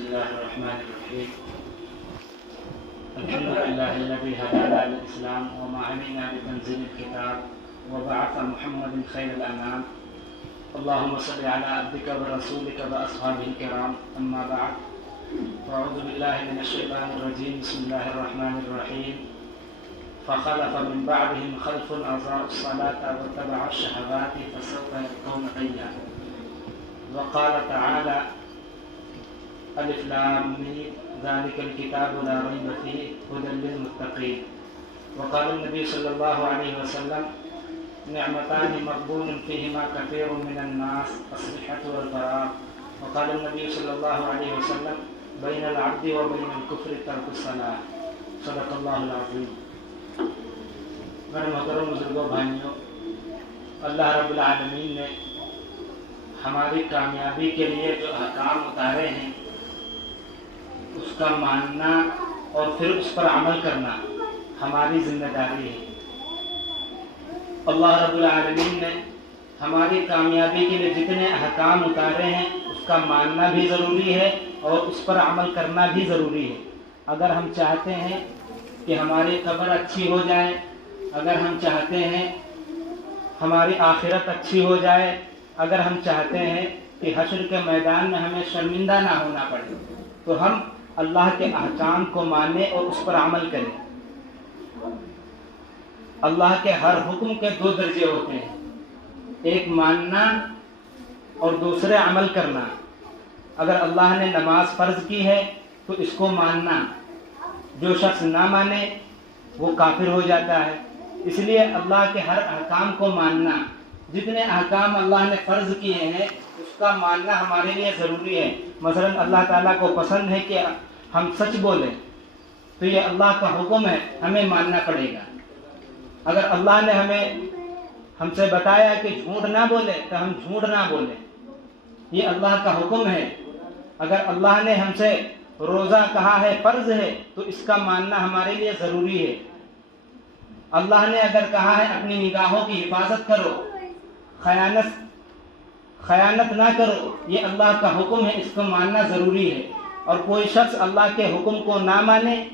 بسم الله الرحمن الرحيم. الحمد لله الذي هدانا للإسلام وما علينا بتنزيل الكتاب وبعث محمد خير الأنام. اللهم صل على عبدك ورسولك وأصحابه الكرام. أما بعد، فأعوذ بالله من الشيطان الرجيم. بسم الله الرحمن الرحيم. فخلف من بعدهم خلف أضاعوا الصلاة واتبعوا الشهوات فسوف يلقون غيا. وقال تعالى: ألف لام ميم ذلك الكتاب لا ريب فيه هدى للمتقين. وقال النبي صلى الله عليه وسلم: نعمتان مغبون فيهما كثير من الناس الصحة والفراغ. وقال النبي صلى الله عليه وسلم: بين العبد وبين الكفر ترك الصلاة. صدق الله العظيم. میرے محترم بزرگوں بھائیوں، اللہ رب العالمین نے ہماری کامیابی کے لیے جو احکام اتارے ہیں اس کا ماننا اور پھر اس پر عمل کرنا ہماری ذمہ داری ہے۔ اللہ رب العالمین نے ہماری کامیابی کے لیے جتنے احکام اتارے ہیں اس کا ماننا بھی ضروری ہے اور اس پر عمل کرنا بھی ضروری ہے۔ اگر ہم چاہتے ہیں کہ ہماری قبر اچھی ہو جائے، اگر ہم چاہتے ہیں ہماری آخرت اچھی ہو جائے، اگر ہم چاہتے ہیں کہ حشر کے میدان میں ہمیں شرمندہ نہ ہونا پڑے، تو ہم اللہ کے احکام کو مانیں اور اس پر عمل کریں۔ اللہ کے ہر حکم کے دو درجے ہوتے ہیں، ایک ماننا اور دوسرے عمل کرنا۔ اگر اللہ نے نماز فرض کی ہے تو اس کو ماننا، جو شخص نہ مانے وہ کافر ہو جاتا ہے۔ اس لیے اللہ کے ہر احکام کو ماننا، جتنے احکام اللہ نے فرض کیے ہیں اس کا ماننا ہمارے لیے ضروری ہے۔ مثلا اللہ تعالیٰ کو پسند ہے کہ ہم سچ بولیں، تو یہ اللہ کا حکم ہے، ہمیں ماننا پڑے گا۔ اگر اللہ نے ہم سے بتایا کہ جھوٹ نہ بولے تو ہم جھوٹ نہ بولیں، یہ اللہ کا حکم ہے۔ اگر اللہ نے ہم سے روزہ کہا ہے فرض ہے تو اس کا ماننا ہمارے لیے ضروری ہے۔ اللہ نے اگر کہا ہے اپنی نگاہوں کی حفاظت کرو، خیانت نہ کرو، یہ اللہ کا حکم ہے، اس کو ماننا ضروری ہے۔ اور کوئی شخص اللہ کے حکم کو نہ مانے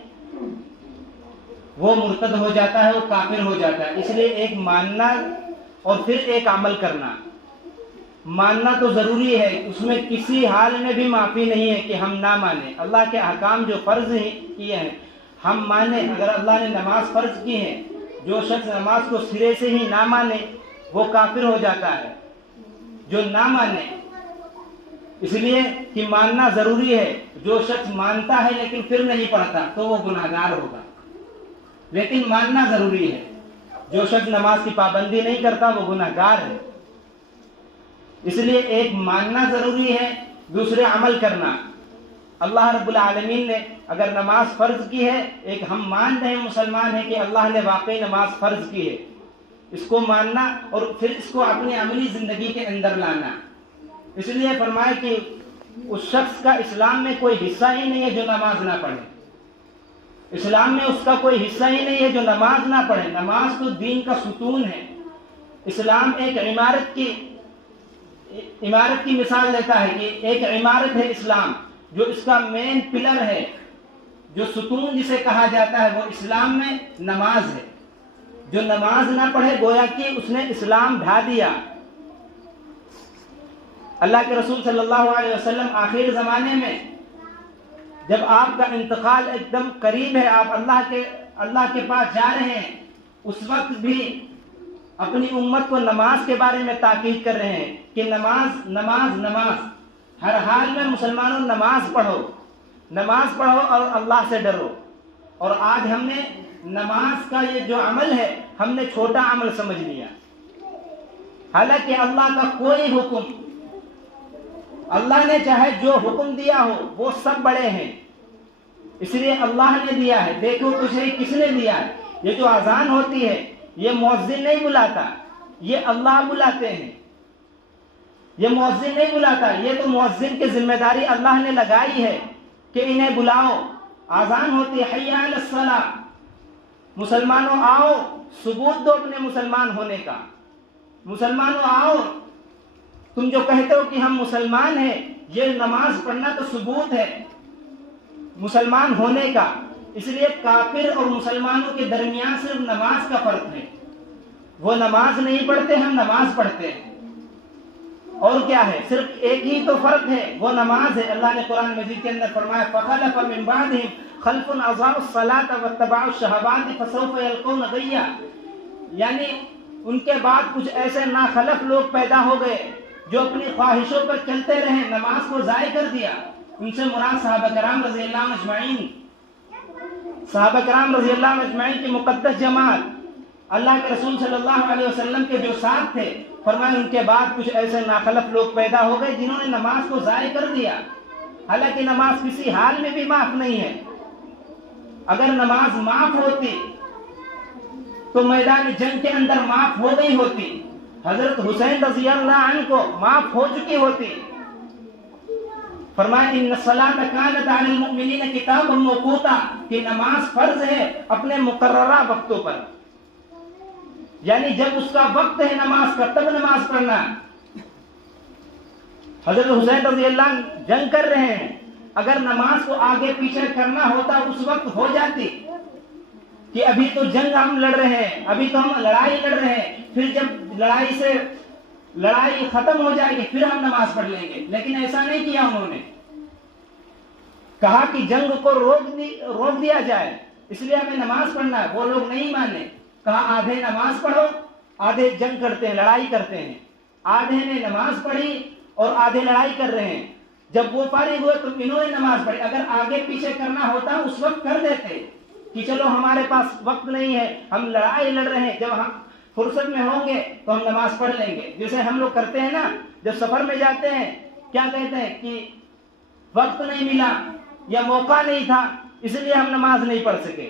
وہ مرتد ہو جاتا ہے، وہ کافر ہو جاتا ہے۔ اس لیے ایک ماننا اور پھر ایک عمل کرنا۔ ماننا تو ضروری ہے، اس میں کسی حال میں بھی معافی نہیں ہے کہ ہم نہ مانیں۔ اللہ کے احکام جو فرض کیے ہیں ہم مانیں۔ اگر اللہ نے نماز فرض کی ہے، جو شخص نماز کو سرے سے ہی نہ مانے وہ کافر ہو جاتا ہے، جو نہ مانے۔ اس لیے کہ ماننا ضروری ہے۔ جو شخص مانتا ہے لیکن پھر نہیں پڑھتا تو وہ گناہگار ہوگا، لیکن ماننا ضروری ہے۔ جو شخص نماز کی پابندی نہیں کرتا وہ گناہگار ہے۔ اس لیے ایک ماننا ضروری ہے، دوسرے عمل کرنا۔ اللہ رب العالمین نے اگر نماز فرض کی ہے، ایک ہم مان رہے ہیں مسلمان ہیں کہ اللہ نے واقعی نماز فرض کی ہے، اس کو ماننا اور پھر اس کو اپنی عملی زندگی کے اندر لانا۔ اس لیے فرمایا کہ اس شخص کا اسلام میں کوئی حصہ ہی نہیں ہے جو نماز نہ پڑھے۔ اسلام میں اس کا کوئی حصہ ہی نہیں ہے جو نماز نہ پڑھے۔ نماز تو دین کا ستون ہے۔ اسلام ایک عمارت کی مثال دیتا ہے کہ ایک عمارت ہے اسلام، جو اس کا مین پلر ہے، جو ستون جسے کہا جاتا ہے، وہ اسلام میں نماز ہے۔ جو نماز نہ پڑھے گویا کہ اس نے اسلام ڈھا دیا۔ اللہ کے رسول صلی اللہ علیہ وسلم آخر زمانے میں جب آپ کا انتقال ایک دم قریب ہے، آپ اللہ کے پاس جا رہے ہیں، اس وقت بھی اپنی امت کو نماز کے بارے میں تاکید کر رہے ہیں کہ نماز نماز نماز، ہر حال میں مسلمانوں نماز پڑھو اور اللہ سے ڈرو۔ اور آج ہم نے نماز کا یہ جو عمل ہے ہم نے چھوٹا عمل سمجھ لیا، حالانکہ اللہ کا کوئی حکم، اللہ نے چاہے جو حکم دیا ہو وہ سب بڑے ہیں، اس لیے اللہ نے دیا ہے۔ دیکھو تجھے کس نے دیا ہے؟ یہ جو اذان ہوتی ہے یہ مؤذن نہیں بلاتا، یہ اللہ بلاتے ہیں۔ یہ مؤذن نہیں بلاتا، یہ تو مؤذن کی ذمہ داری اللہ نے لگائی ہے کہ انہیں بلاؤ۔ اذان ہوتی ہے حی علی الصلاۃ، مسلمانوں آؤ، ثبوت دو اپنے مسلمان ہونے کا۔ مسلمانوں آؤ، تم جو کہتے ہو کہ ہم مسلمان ہیں، یہ نماز پڑھنا تو ثبوت ہے مسلمان ہونے کا. اس لیے کافر اور مسلمانوں کے درمیان صرف نماز کا فرق ہے. وہ نماز نہیں پڑھتے, ہم نماز پڑھتے ہیں. اور کیا ہے؟ صرف ایک ہی تو فرق ہے, وہ نماز ہے. اللہ نے قرآن مجید کے اندر فرمایا فَخَلَفَ مِن بَعْدِهِمْ خَلْفٌ أَضَاعُوا الصَّلَاةَ وَاتَّبَعُوا الشَّهَوَاتِ فَسَوْفَ يَلْقَوْنَ غَيًّا. یعنی ان کے بعد کچھ ایسے ناخلف لوگ پیدا ہو گئے جو اپنی خواہشوں پر چلتے رہے, نماز کو ضائع کر دیا. ان سے مراد صحابہ کرام رضی اللہ عنہ اجمعین, صحابہ کرام رضی اللہ عنہ اجمعین کی مقدس جماعت, اللہ کے رسول صلی اللہ علیہ وسلم کے جو ساتھ تھے. فرمایا ان کے بعد کچھ ایسے ناخلف لوگ پیدا ہو گئے جنہوں نے نماز کو ضائع کر دیا. حالانکہ نماز کسی حال میں بھی معاف نہیں ہے. اگر نماز معاف ہوتی تو میدان جنگ کے اندر معاف ہو گئی ہوتی. حضرت حسین رضی اللہ عنہ کو معاف ہو چکی ہوتی. فرمایا ان الصلاۃ کانت علی المؤمنین کتابا موقوتا, کہ نماز فرض ہے اپنے مقررہ وقتوں پر. یعنی جب اس کا وقت ہے نماز کا تب نماز پڑھنا. حضرت حسین رضی اللہ عنہ جنگ کر رہے ہیں, اگر نماز کو آگے پیچھے کرنا ہوتا اس وقت ہو جاتی کہ ابھی تو جنگ ہم لڑ رہے ہیں, ابھی تو ہم لڑائی لڑ رہے ہیں, پھر جب لڑائی ختم ہو جائے گی پھر ہم نماز پڑھ لیں گے. لیکن ایسا نہیں کیا انہوں نے. کہا کہ جنگ کو روک دیا جائے, اس لیے ہمیں نماز پڑھنا ہے. وہ لوگ نہیں مانے. کہا آدھے نماز پڑھو, آدھے جنگ کرتے ہیں, لڑائی کرتے ہیں. آدھے نے نماز پڑھی اور آدھے لڑائی کر رہے ہیں. جب وہ فارغ ہوئے تو انہوں نے نماز پڑھی. اگر آگے پیچھے کرنا ہوتا اس وقت کر دیتے کہ چلو ہمارے پاس وقت نہیں ہے, ہم لڑائی لڑ رہے ہیں, جب ہم فرصت میں ہوں گے تو ہم نماز پڑھ لیں گے. جیسے ہم لوگ کرتے ہیں نا, جب سفر میں جاتے ہیں کیا کہتے ہیں کہ وقت نہیں ملا یا موقع نہیں تھا اس لیے ہم نماز نہیں پڑھ سکے,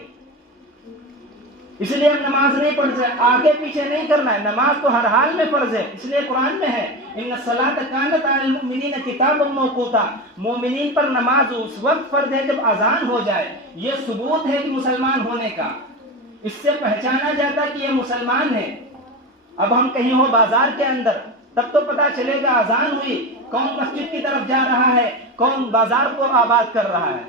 اس لیے ہم نماز نہیں پڑھ سکے. آگے پیچھے نہیں کرنا ہے, نماز تو ہر حال میں فرض ہے. اس لیے قرآن میں ہے ان الصلاۃ کانت علی المؤمنین کتابا موقوتا, مومنین پر نماز اس وقت فرض ہے جب اذان ہو جائے. یہ ثبوت ہے کہ مسلمان ہونے کا, اس سے پہچانا جاتا کہ یہ مسلمان ہے. اب ہم کہیں ہو بازار کے اندر تب تو پتا چلے گا اذان ہوئی, کون مسجد کی طرف جا رہا ہے, کون بازار کو آباد کر رہا ہے.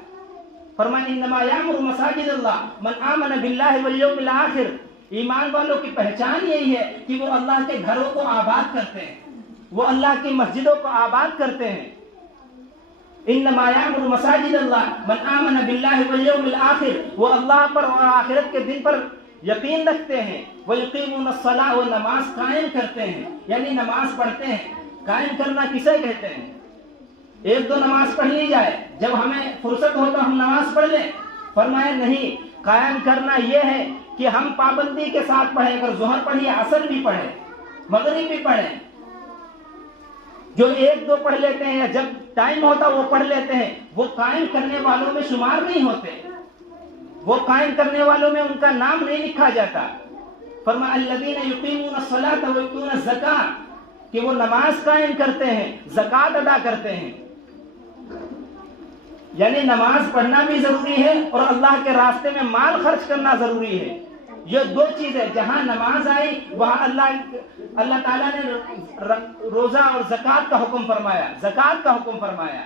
فرمایا انما یامر مساجد اللہ من آمن باللہ والیوم الآخر, ایمان والوں کی پہچان یہی ہے کہ وہ اللہ کے گھروں کو آباد کرتے ہیں, وہ اللہ کی مسجدوں کو آباد کرتے ہیں. انما یامر مساجد اللہ من آمن باللہ والیوم الآخر, وہ اللہ پر اور آخرت کے دن پر یقین رکھتے ہیں. ویقیمون الصلاۃ, وہ نماز قائم کرتے ہیں, یعنی نماز پڑھتے ہیں. قائم کرنا کسے کہتے ہیں؟ ایک دو نماز پڑھ لی جائے, جب ہمیں فرصت ہو تو ہم نماز پڑھ لیں. فرمایا نہیں, قائم کرنا یہ ہے کہ ہم پابندی کے ساتھ پڑھیں. اگر ظہر پڑھی, عصر بھی پڑھیں, مغرب بھی پڑھیں. جو ایک دو پڑھ لیتے ہیں یا جب ٹائم ہوتا وہ پڑھ لیتے ہیں, وہ قائم کرنے والوں میں شمار نہیں ہوتے, وہ قائم کرنے والوں میں ان کا نام نہیں لکھا جاتا. فرمایا الذین یقیمون الصلاۃ ویؤتون الزکاۃ, کہ وہ نماز قائم کرتے ہیں, زکوٰۃ ادا کرتے ہیں. یعنی نماز پڑھنا بھی ضروری ہے اور اللہ کے راستے میں مال خرچ کرنا ضروری ہے. یہ دو چیزیں, جہاں نماز آئی وہاں اللہ تعالیٰ نے روزہ اور زکوٰۃ کا حکم فرمایا, زکوٰۃ کا حکم فرمایا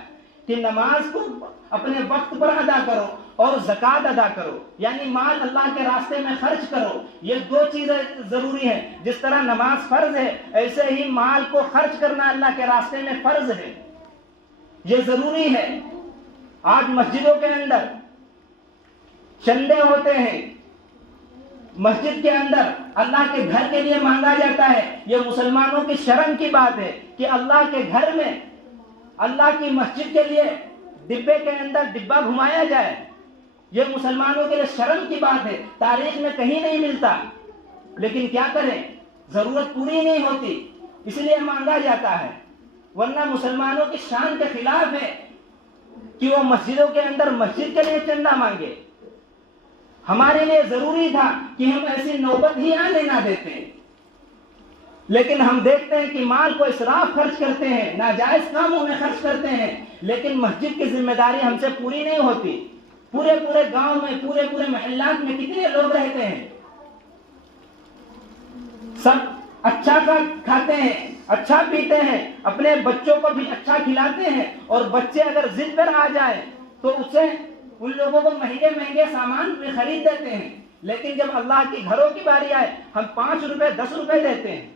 کہ نماز کو اپنے وقت پر ادا کرو اور زکوٰۃ ادا کرو, یعنی مال اللہ کے راستے میں خرچ کرو. یہ دو چیزیں ضروری ہیں. جس طرح نماز فرض ہے ایسے ہی مال کو خرچ کرنا اللہ کے راستے میں فرض ہے, یہ ضروری ہے. آج مسجدوں کے اندر چندے ہوتے ہیں, مسجد کے اندر اللہ کے گھر کے لیے مانگا جاتا ہے. یہ مسلمانوں کی شرم کی بات ہے کہ اللہ کے گھر میں, اللہ کی مسجد کے لیے ڈبے کے اندر ڈبہ گھمایا جائے. یہ مسلمانوں کے لیے شرم کی بات ہے, تاریخ میں کہیں نہیں ملتا. لیکن کیا کریں, ضرورت پوری نہیں ہوتی اس لیے مانگا جاتا ہے. ورنہ مسلمانوں کی شان کے خلاف ہے کہ وہ مسجدوں کے اندر مسجد کے لیے چندہ مانگے. ہمارے لیے ضروری تھا کہ ہم ایسی نوبت ہی آنے نہ دیتے, لیکن ہم دیکھتے ہیں کہ مال کو اسراف خرچ کرتے ہیں, ناجائز کاموں میں خرچ کرتے ہیں, لیکن مسجد کی ذمہ داری ہم سے پوری نہیں ہوتی. پورے گاؤں میں, پورے محلات میں کتنے لوگ رہتے ہیں, سب اچھا کھاتے ہیں, اچھا پیتے ہیں, اپنے بچوں کو بھی اچھا کھلاتے ہیں, اور بچے اگر ضد پر آ جائیں تو ان لوگوں کو مہنگے مہنگے سامان بھی خرید دیتے ہیں، لیکن جب اللہ کے گھروں کی باری آئے ہم 5 روپے 10 روپے دیتے ہیں۔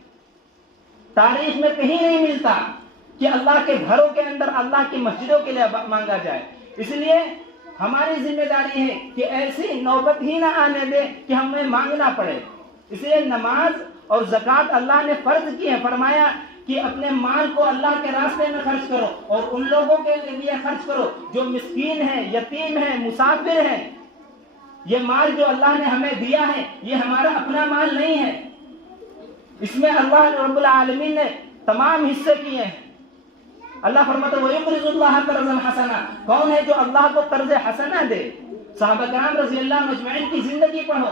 تاریخ میں کہیں نہیں ملتا کہ اللہ کے گھروں کے اندر اللہ کی مسجدوں کے لیے مانگا جائے۔ اس لیے ہماری ذمہ داری ہے کہ ایسی نوبت ہی نہ آنے دے کہ ہمیں مانگنا پڑے۔ اس لیے نماز اور زکوٰۃ اللہ نے فرض کی ہے، فرمایا کہ اپنے مال کو اللہ کے راستے میں خرچ کرو اور ان لوگوں کے لیے خرچ کرو جو مسکین ہیں، یتیم ہیں، مسافر ہیں۔ یہ مال جو اللہ نے ہمیں دیا ہے یہ ہمارا اپنا مال نہیں ہے، اس میں اللہ رب العالمین نے تمام حصے کیے ہیں۔ اللہ فرماتا ہے وَيُقْرِضُ اللَّهَ قَرْضًا حَسَنًا، کون ہے جو اللہ کو قرض حسنہ دے؟ صحابہ کرام رضی اللہ عنہم اجمعین کی زندگی پڑھو،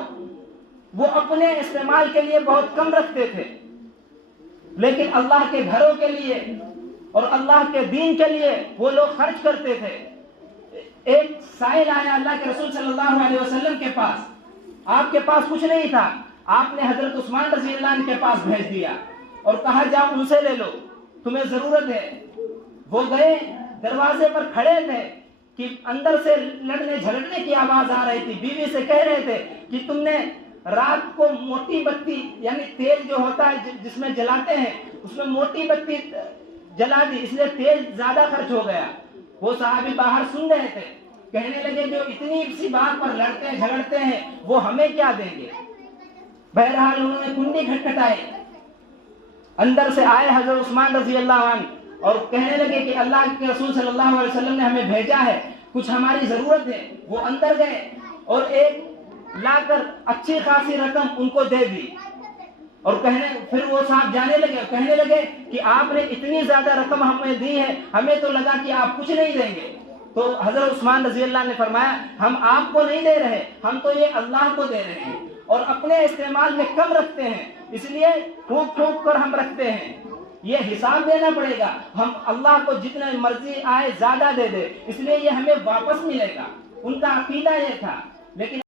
وہ اپنے استعمال کے لیے بہت کم رکھتے تھے، لیکن اللہ کے گھروں کے لیے اور اللہ کے دین کے لیے وہ لوگ خرچ کرتے تھے۔ ایک سائل آیا اللہ کے رسول صلی اللہ علیہ وسلم کے پاس، آپ کے پاس کچھ نہیں تھا، آپ نے حضرت عثمان رضی اللہ عنہ کے پاس بھیج دیا اور کہا جاؤ ان سے لے لو، تمہیں ضرورت ہے۔ وہ گئے، دروازے پر کھڑے تھے کہ اندر سے لڑنے جھگڑنے کی آواز آ رہی تھی، بیوی سے کہہ رہے تھے کہ تم نے رات کو موٹی بتی یعنی تیل جو ہوتا ہے جس میں جلاتے ہیں اس میں موٹی بتی جلا دی، اس لیے تیل زیادہ خرچ ہو گیا۔ وہ صحابی باہر سن رہے تھے، کہنے لگے جو اتنی سی بات پر لڑتے جھگڑتے ہیں وہ ہمیں کیا دیں گے؟ بہرحال انہوں نے کنڈی کھٹکھٹائی، اندر سے آئے حضرت عثمان رضی اللہ عنہ اور کہنے لگے کہ اللہ کے رسول صلی اللہ علیہ وسلم نے ہمیں بھیجا ہے، کچھ ہماری ضرورت ہے۔ وہ اندر گئے اور ایک لا کر اچھی خاصی رقم ان کو دے دی اور پھر وہ صاحب جانے لگے، کہنے لگے کہ آپ نے اتنی زیادہ رقم ہمیں دی ہے، ہمیں تو لگا کہ آپ کچھ نہیں دیں گے۔ تو حضرت عثمان رضی اللہ نے فرمایا ہم آپ کو نہیں دے رہے، ہم تو یہ اللہ کو دے رہے ہیں اور اپنے استعمال میں کم رکھتے ہیں، اس لیے پھونک پھونک کر ہم رکھتے ہیں، یہ حساب دینا پڑے گا، ہم اللہ کو جتنا مرضی آئے زیادہ دے دے، اس لیے یہ ہمیں واپس ملے گا۔ ان کا عقیدہ یہ تھا، لیکن